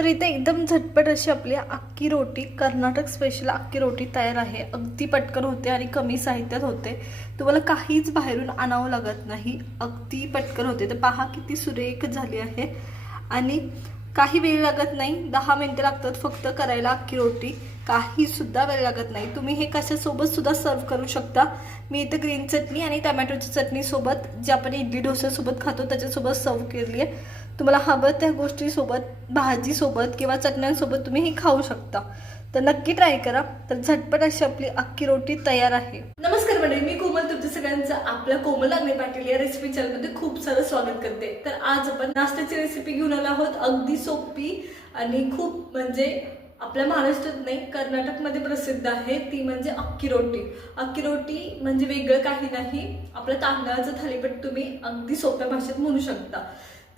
तर इथे एकदम झटपट अशी आपली अख्खी रोटी कर्नाटक स्पेशल अख्खी रोटी तयार आहे. अगदी पटकन होते आणि कमी साहित्यात होते. तुम्हाला काहीच बाहेरून आणावं लागत नाही. अगदी पटकन होते. तर पहा किती सुरेख झाली आहे. आणि काही वेळ लागत नाही. दहा मिनटं लागतात फक्त करायला अख्खी रोटी. काहीसुद्धा वेळ लागत नाही. तुम्ही हे कशासोबतसुद्धा सर्व्ह सर्व करू शकता. मी इथं ग्रीन चटणी आणि टमॅटोची चटणीसोबत जे आपण इडली डोस्यासोबत खातो त्याच्यासोबत सर्व केली आहे. तुम्हाला हवं त्या गोष्टीसोबत भाजीसोबत किंवा चटण्यांसोबत तुम्ही हे खाऊ शकता. तर नक्की ट्राय करा. तर झटपट अशी आपली अख्खी रोटी तयार आहे. नमस्कार मंडळी मी कोमल तुमच्या सगळ्यांचं आपल्या कोमल अग्नि पाटील या रेसिपी चॅनलमध्ये खूप सारं स्वागत करते. तर आज आपण नाश्त्याची रेसिपी घेऊन आलो आहोत. अगदी सोपी आणि खूप म्हणजे आपल्या महाराष्ट्रात नाही कर्नाटकमध्ये प्रसिद्ध आहे. ती म्हणजे अख्खी रोटी. अख्खी रोटी म्हणजे वेगळं काही नाही. आपलं तांदळाचं थालीपीठ तुम्ही अगदी सोप्या भाषेत म्हणू शकता.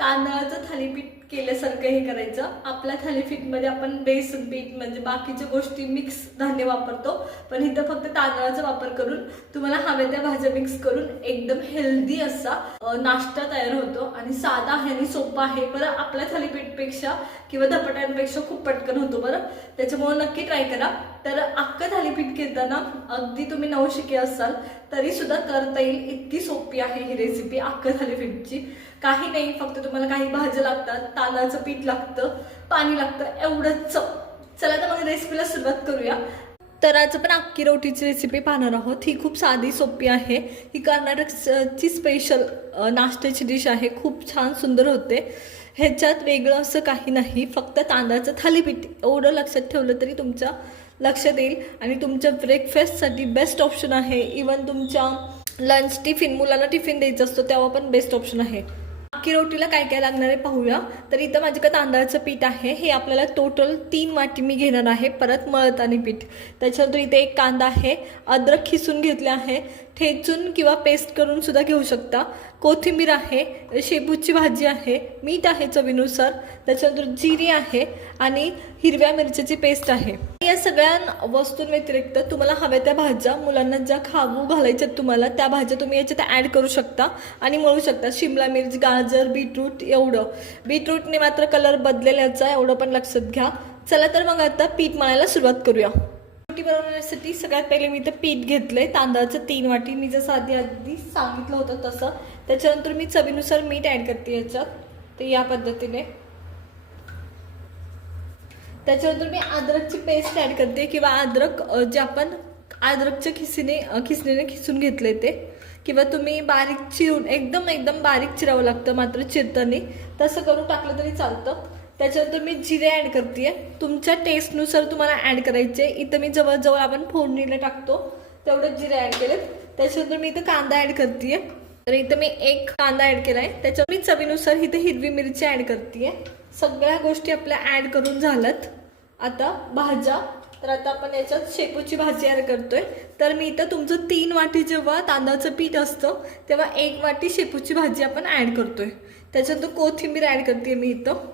तांदळाचं थालीपीठ केल्यासारखं हे करायचं. आपल्या थालीपीठमध्ये आपण बेसन पीठ म्हणजे बाकीच्या गोष्टी मिक्स धान्य वापरतो. पण इथं फक्त तांदळाचा वापर करून तुम्हाला हव्या त्या भाज्या मिक्स करून एकदम हेल्दी असा नाश्ता तयार होतो. आणि साधा आहे आणि सोपा आहे. बरं आपल्या थालीपीठपेक्षा किंवा धपाट्यांपेक्षा खूप पटकन होतो बरं. त्याच्यामुळे नक्की ट्राय करा. तर अख्खं थालीपीठ घेताना अगदी तुम्ही नवशिके असाल तरीसुद्धा करता येईल इतकी सोपी आहे ही रेसिपी अख्खं थालीपीठची. काही नाही फक्त तुम्हाला काही भाज्या लागतात तांदळाचं पीठ लागतं पाणी लागतं एवढंच. चला तर मग रेसिपीला सुरुवात करूया. तर आज आपण अख्खी रोटीची रेसिपी पाहणार आहोत. ही खूप साधी सोपी आहे. ही कर्नाटकची स्पेशल नाश्त्याची डिश आहे. खूप छान सुंदर होते. ह्याच्यात वेगळं असं काही नाही. फक्त तांदळाचं थालीपीठ. एवढं लक्षात ठेवलं तरी तुमच्या लक्षात येईल. आणि तुमच्या ब्रेकफास्टसाठी बेस्ट ऑप्शन आहे. इवन तुमच्या लंच टिफिन मुलांना टिफिन द्यायचं असतो तेव्हा पण बेस्ट ऑप्शन आहे. अख्खी रोटीला काय काय लागणार आहे पाहूया. तर इथं माझ्याकडे तांदळाचं पीठ आहे हे आपल्याला टोटल तीन वाटी मी घेणार आहे परत मळतानी पीठ. त्याच्यानंतर इथे एक कांदा आहे अद्रक खिसून घेतले आहे. ठेचून किंवा पेस्ट करून सुद्धा घेऊ शकता. कोथिंबीर आहे शेपूची भाजी आहे मीठ आहे चवीनुसार त्याच्यानंतर जिरी आहे आणि हिरव्या मिरच्याची पेस्ट आहे. या सगळ्या वस्तूंव्यतिरिक्त तुम्हाला हव्या त्या भाज्या मुलांना ज्या खाऊ घालायच्या तुम्हाला त्या भाज्या तुम्ही याच्यात ॲड करू शकता आणि मळू शकता. शिमला मिरची गाजर बीटरूट एवढं. बीटरूटने मात्र कलर बदलेल्याचा एवढं पण लक्षात घ्या. चला तर मग आता पीठ मळायला सुरुवात करूया. रोटी बनवण्यासाठी सगळ्यात पहिले मी इथं पीठ घेतलंय. तांदळाचं तीन वाटी. मी जसं आधी आधी सांगितलं होतं तसं. त्याच्यानंतर मी चवीनुसार मीठ ॲड करते याच्यात. ते या पद्धतीने. त्याच्यानंतर मी अद्रकची पेस्ट ॲड करते किंवा अद्रक जे आपण अद्रकच्या खिसीने खिसणीने खिसून घेतले ते. किंवा तुम्ही बारीक चिरून एकदम एकदम बारीक चिरावं लागतं मात्र चिरताना. तसं करून टाकलं तरी चालतं. त्याच्यानंतर मी जिरे ॲड करते तुमच्या टेस्टनुसार तुम्हाला ॲड करायचे. इथं मी जवळजवळ आपण फोडणीला टाकतो. तेवढं जिरे ॲड केलेत. त्याच्यानंतर मी इथं कांदा ॲड करते तर इथं मी एक कांदा ॲड आहे त्याच्यावर मी चवीनुसार इथं हिरवी मिरची ॲड करते सगळ्या गोष्टी आपल्या ॲड करून झाल्यात. आता भाज्या. तर आता आपण याच्यात शेपूची भाजी ॲड करतोय. तर मी इथं तुमचं तीन वाटी जेव्हा तांदळाचं पीठ असतं तेव्हा एक वाटी शेपूची भाजी आपण ॲड करतोय. त्याच्यानंतर कोथिंबीर ॲड करते मी इथं.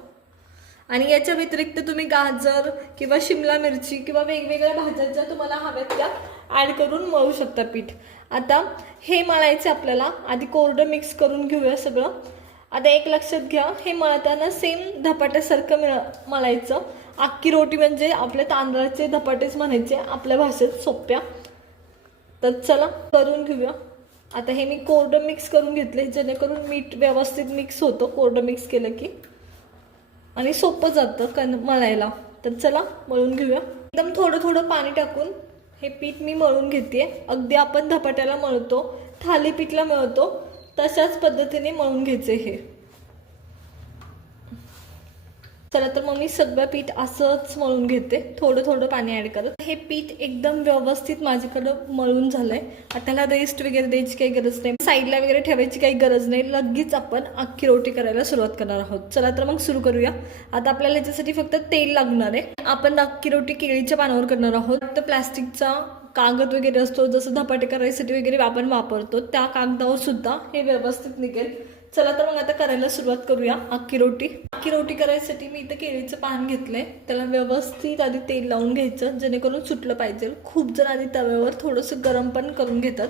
आणि याच्या व्यतिरिक्त तुम्ही गाजर किंवा शिमला मिरची किंवा वेगवेगळ्या भाज्या ज्या तुम्हाला हव्यात त्या ॲड करून मळू शकता पीठ. आता हे मळायचं आपल्याला आधी कोरडं मिक्स करून घेऊया सगळं. आता एक लक्षात घ्या हे मळताना सेम धपाट्यासारखं मिळ मळायचं. अख्खी रोटी म्हणजे आपल्या तांदळाचे धपाटेच म्हणायचे आपल्या भाषेत सोप्या. तर चला करून घेऊया. आता हे मी कोरडं मिक्स करून घेतले जेणेकरून मीठ व्यवस्थित मिक्स होतं कोरडं मिक्स केलं की. आणि सोपं जातं कन मळायला. तर चला मळून घेऊया. एकदम थोडं थोडं पाणी टाकून हे पीठ मी मळून घेते अगदी आपण धपाट्याला मळतो थालीपीठला मळतो तशाच पद्धतीने मळून घ्यायचे हे. चला तर मग मी सगळं पीठ असंच मळून घेते. थोडं थोडं पाणी ॲड करत. हे पीठ एकदम व्यवस्थित माझ्याकडं मळून झालं आता त्याला रेस्ट वगैरे द्यायची काही गरज नाही. साईडला वगैरे ठेवायची काही गरज नाही. लगेच आपण अख्खी रोटी करायला सुरुवात करणार आहोत. चला तर मग सुरू करूया. आता आपल्याला याच्यासाठी फक्त तेल लागणार आहे. आपण अख्खी रोटी केळीच्या पानावर करणार आहोत. फक्त प्लॅस्टिकचा कागद वगैरे असतो जसं धपाटे करायसाठी वगैरे आपण वापरतो त्या कागदावर सुद्धा हे व्यवस्थित निघेल. चला तर मग आता करायला सुरुवात करूया अख्खी रोटी. अख्खी रोटी करायसाठी मी इथं केळीचं पान घेतलंय. त्याला व्यवस्थित आधी तेल लावून घ्यायचं जेणेकरून सुटलं पाहिजे. खूप जण आधी तव्यावर थोडंसं गरम पण करून घेतात.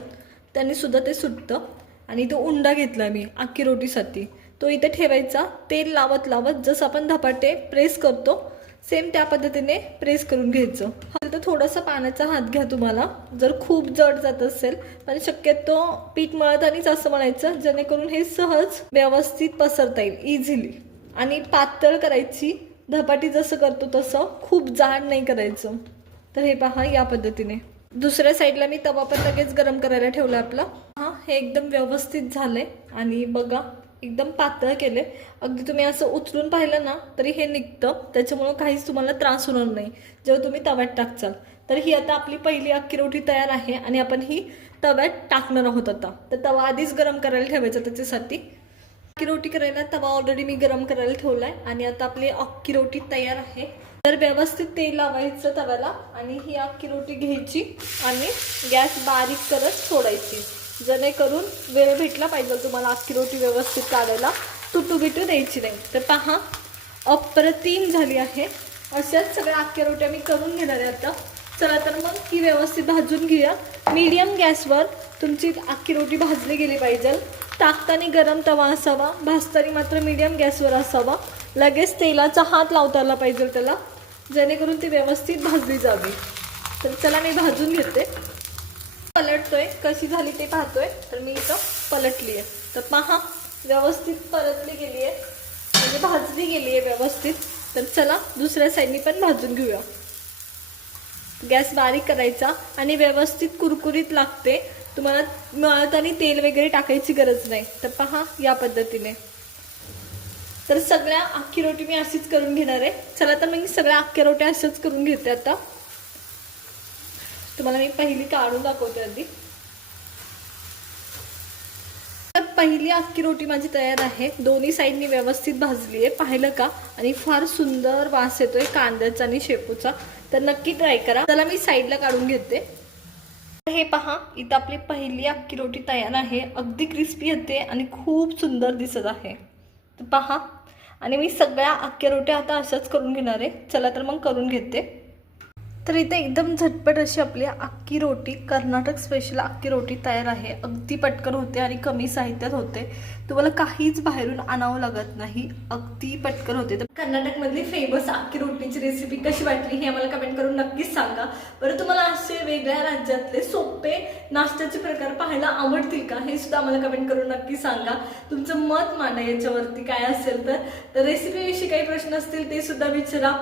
त्यांनी सुद्धा ते सुटतं. आणि तो उंडा घेतला मी अख्खी रोटीसाठी. तो इथे ठेवायचा तेल लावत लावत जसं आपण धपाटे प्रेस करतो सेम त्या पद्धतीने प्रेस करून घ्यायचं. तर थोडासा पाण्याचा हात घ्या तुम्हाला. जर खूप जड जात असेल पण शक्यतो पीठ मळतानीच असं म्हणायचं जेणेकरून हे सहज व्यवस्थित पसरता येईल इझिली आणि पातळ करायची. धपाटी जसं करतो तसं. खूप जाड नाही करायचं. तर हे पहा या पद्धतीने. दुसऱ्या साईडला मी तवा पण लगेच गरम करायला ठेवला आपला. हा हे एकदम व्यवस्थित झालंय. आणि बघा एकदम पातळ केले अगदी तुम्ही असं उचलून पाहिलं ना तरी हे निघतं. त्याच्यामुळं काहीच तुम्हाला त्रास होणार नाही. जेव्हा तुम्ही तव्यात टाकचाल. तर ही आता आपली पहिली अख्खी रोटी तयार आहे. आणि आपण ही तव्यात टाकणार आहोत आता. तर तवा आधीच गरम करायला ठेवायचा त्याच्यासाठी. अख्खी रोटी करायला तवा ऑलरेडी मी गरम करायला ठेवलाय आणि आता आपली अख्खी रोटी तयार आहे. तर व्यवस्थित तेल लावायचं तव्याला आणि ही अख्खी रोटी घ्यायची आणि गॅस बारीक करत सोडायची. जेणेकरून वेळ भेटला पाहिजे तुम्हाला अख्खी रोटी व्यवस्थित काढायला. तुटू बिटू द्यायची नाही. तर पहा अप्रतिम झाली आहे. अशाच सगळ्या अख्ख्या रोट्या मी करून घेणार आहे आता. चला तर मग ही व्यवस्थित भाजून घेऊया. मीडियम गॅसवर तुमची अख्खी रोटी भाजली गेली पाहिजे. टाकताना गरम तवा असावा भाजताना मात्र मीडियम गॅसवर असावा. लगेच तेलाचा हात लावताला पाहिजे त्याला जेणेकरून ती व्यवस्थित भाजली जावी. तर चला मी भाजून घेते. पलटतोय कशी झाली ते पाहतोय. तर मी इथं पलटली आहे तर पहा व्यवस्थित परतली गेली आहे म्हणजे भाजली गेली आहे व्यवस्थित. तर चला दुसऱ्या साईडनी पण भाजून घेऊया. गॅस बारीक करायचा आणि व्यवस्थित कुरकुरीत लागते. तुम्हाला मळताना तेल वगैरे टाकायची गरज नाही. तर पहा या पद्धतीने. तर सगळ्या अख्खी रोटी मी अशीच करून घेणार आहे. चला तर मी सगळ्या अख्ख्या रोट्या अशाच करून घेते आता. तुम्हाला मी पहिली काढून दाखवते आधी. तर पहिली अख्खी रोटी माझी तयार आहे. दोन्ही साईडनी व्यवस्थित भाजली आहे. पाहिलं का? आणि फार सुंदर वास येतोय कांद्याचा आणि शेपूचा. तर नक्की ट्राय करा. त्याला मी साईडला काढून घेते. हे पहा इथं आपली पहिली अख्खी रोटी तयार आहे. अगदी क्रिस्पी येते आणि खूप सुंदर दिसत आहे. तर पहा आणि मी सगळ्या अख्ख्या रोट्या आता अशाच करून घेणार आहे. चला तर मग करून घेते. तर इथे एकदम झटपट अशी आपली अख्खी रोटी कर्नाटक स्पेशल अख्खी रोटी तयार आहे. अगदी पटकन होते आणि कमी साहित्यात होते. तुम्हाला काहीच बाहेरून आणावं लागत नाही. अगदी पटकन होते. तर कर्नाटकमधली फेमस अख्खी रोटीची रेसिपी कशी वाटली हे आम्हाला कमेंट करून नक्कीच सांगा. बरं तुम्हाला असे वेगळ्या राज्यातले सोपे नाश्त्याचे प्रकार पाहायला आवडतील का? हे सुद्धा आम्हाला कमेंट करून नक्की सांगा. तुमचं मत मांडा याच्यावरती. काय असेल तर? तर रेसिपीविषयी काही प्रश्न असतील ते सुद्धा विचारा.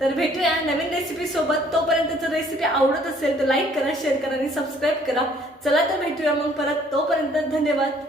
तर भेटूया नवीन रेसिपी सोबत. तोपर्यंत जर रेसिपी आवडत असेल तर लाईक करा शेअर करा आणि सबस्क्राईब करा. चला तर भेटूया मग परत. तोपर्यंत धन्यवाद.